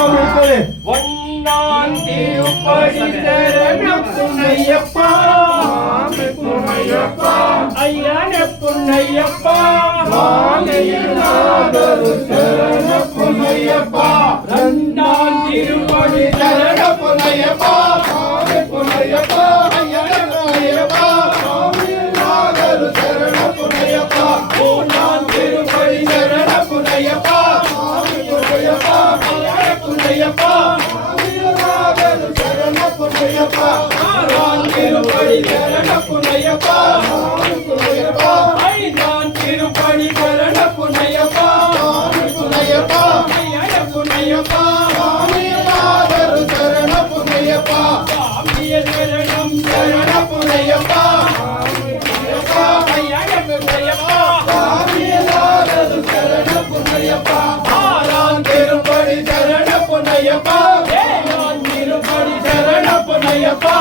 ஒன்னான் திருப்படி சரணம் புண்ணையப்பா ஐயான புண்ணையப்பா சரண புண்ணையப்பா ரெண்டாம் திருப்படி சரண புண்ணையப்பா புண்ணையப்பா ஐயன புண்ணையப்பா சரண புண்ணையப்பா மூணாம் திருப்படி சரண புண்ணையப்பா புண்ணையப்பா புண்ணையப்பா சரண புண்ணையப்பா ஆறாம் திருப்படி சரண புண்ணையப்பா புண்ணையப்பா ஐந்தாம் திருப்படி சரண புண்ணையப்பா புண்ணையப்பா ஐயான புண்ணையப்பா சரண புண்ணையப்பா சாமிய சரணம் சரண புண்ணையப்பா ஐயான புண்ணையப்பா சரண புண்ணையப்பா ஆறாம் திருப்படி சரண புண்ணையப்பா ஏழாம் திருப்படி சரண புண்ணையப்பா